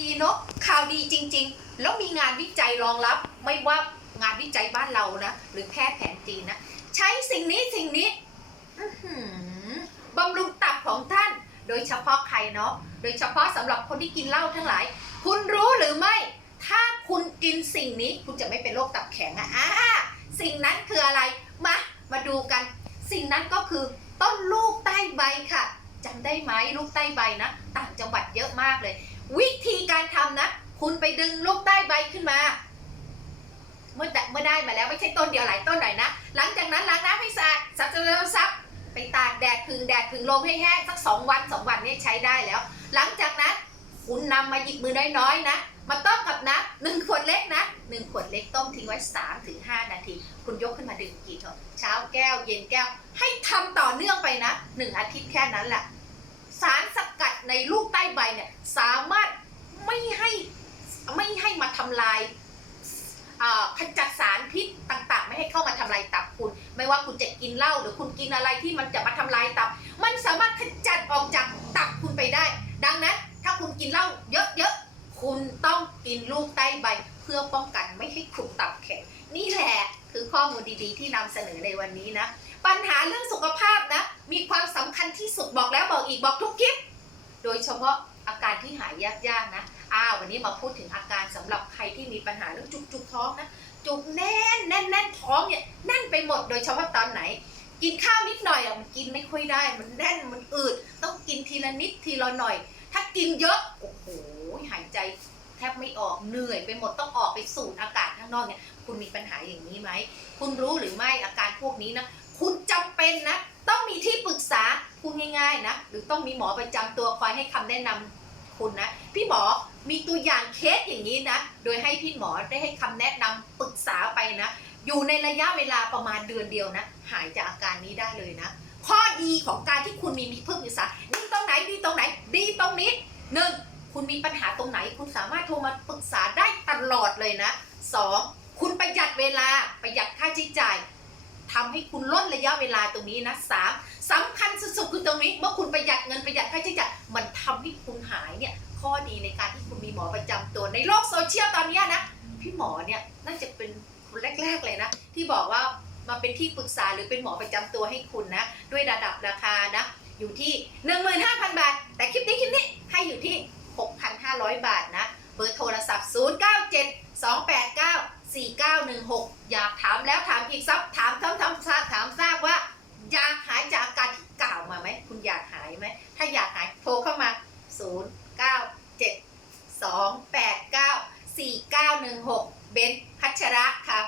ดีเนาะข่าวดีจริง ๆ แล้วมีงานวิจัยรองรับ ไม่ว่างานวิจัยบ้านเรานะหรือแพทย์แผนจีนนะใช้สิ่งนี้สิ่งนี้บำรุงตับของท่าน โดยเฉพาะใครเนาะโดยเฉพาะสำหรับคนที่กินเหล้าทั้งหลาย คุณรู้หรือไม่ ถ้าคุณกินสิ่งนี้คุณจะไม่เป็นโรคตับแข็งอะอ่าสิ่งนั้นคืออะไรมามาดูกัน สิ่งนั้นก็คือต้นลูกใต้ใบค่ะจำได้ไหมลูกใต้ใบนะ ต่างจังหวัดเยอะมากเลย วิธีการทำนะ คุณไปดึงลูกใต้ใบขึ้นมา เมื่อได้เมื่อได้มาแล้วไม่ใช่ต้นเดียวหลายต้นหน่อยนะ หลังจากนั้นล้างน้ำให้สะอาดซับซับซับไปตากแดดพึ่งแดดพึ่งลมให้แห้งสักสองวันสองวันนี่ใช้ได้แล้ว หลังจากนั้นคุณนำมาหยิบมือน้อยๆนะมาต้มกับน้ำหนึ่งขวดเล็กนะหนึ่งขวดเล็กต้มทิ้งไว้3าถึงหนาที คุณยกขึ้นมาดื่มกี่เถอะเช้าแก้วเย็นแก้ว ให้ทำต่อเนื่องไปนะหนึ่งอาทิตย์แค่นั้นแหละ ในลูกใต้ใบเนี่ยสามารถไม่ให้ไม่ให้มาทำลายขจัดสารพิษต่างๆ ไม่ให้เข้ามาทำลายตับคุณ ไม่ว่าคุณจะกินเหล้าหรือคุณกินอะไรที่มันจะมาทำลายตับ มันสามารถขจัดออกจากตับคุณไปได้ ดังนั้นถ้าคุณกินเหล้าเยอะๆคุณต้องกินลูกใต้ใบ เพื่อป้องกันไม่ให้คุณตับแข็งนี่แหละคือข้อมูลดีๆ ที่นำเสนอในวันนี้นะ ปัญหาเรื่องสุขภาพนะ มีความสำคัญที่สุดบอกแล้วบอกอีกบอกทุกคลิป ยเฉพาะอาการที่หายยากๆนะอ้าววันนี้มาพูดถึงอาการสำหรับใครที่มีปัญหาเรื่องจุกจุกๆท้องนะจุกแน่นแน่นแน่นท้องเนี่ยแน่นไปหมดโดยเฉพาะตอนไหน กินข้าวนิดหน่อยอะมันกินไม่ค่อยได้ มันแน่นมันอืด ต้องกินทีละนิดทีละหน่อย ถ้ากินเยอะโอ้โหหายใจแทบไม่ออกเหนื่อยไปหมดต้องออกไปสูดอากาศข้างนอกเนี่ยคุณมีปัญหาอย่างนี้ไหมคุณรู้หรือไม่อาการพวกนี้นะคุณจำเป็นนะต้องมีที่ปรึกษา พูดง่ายๆนะหรือต้องมีหมอประจำตัวคอยให้คำแนะนำคุณนะ พี่หมอมีตัวอย่างเคสอย่างนี้นะ โดยให้พี่หมอได้ให้คำแนะนำปรึกษาไปนะ อยู่ในระยะเวลาประมาณเดือนเดียวนะ หายจากอาการนี้ได้เลยนะ ข้อดีของการที่คุณมีมีเพิ่มปรึกษาดีตรงไหนดีตรงไหน ดีตรงนี้หนึ่งคุณมีปัญหาตรงไหน คุณสามารถโทรมาปรึกษาได้ตลอดเลยนะสองคุณประหยัดเวลาประหยัดค่าใช้จ่าย ทำให้คุณลดระยะเวลาตรงนี้นะสามสำคัญสุดๆคือตรงนี้เมื่อคุณประหยัดเงินประหยัดค่าใช้จ่ายมันทำให้คุณหายเนี่ยข้อดีในการที่คุณมีหมอประจำตัวในโลกโซเชียลตอนนี้นะพี่หมอเนี่ยน่าจะเป็นคนแรก ๆเลยนะ ที่บอกว่ามาเป็นที่ปรึกษาหรือเป็นหมอประจำตัวให้คุณนะ ด้วยระดับราคานะ อยู่ที่ 15,000 บาท แต่คลิปนี้คลิปนี้ให้อยู่ที่ 6,500 บาทนะ เบอร์โทรศัพท์ 0 9 7 2 8 4916 อยากถามแล้วถามอีกซับถามซ้ำๆซากถามทราบว่า อยากหายจากอาการที่กล่าวมาไหม คุณอยากหายไหม ถ้าอยากหายโทรเข้ามา 0 9 7 2 8 9 4 9 1 6 เบนพัชระครับ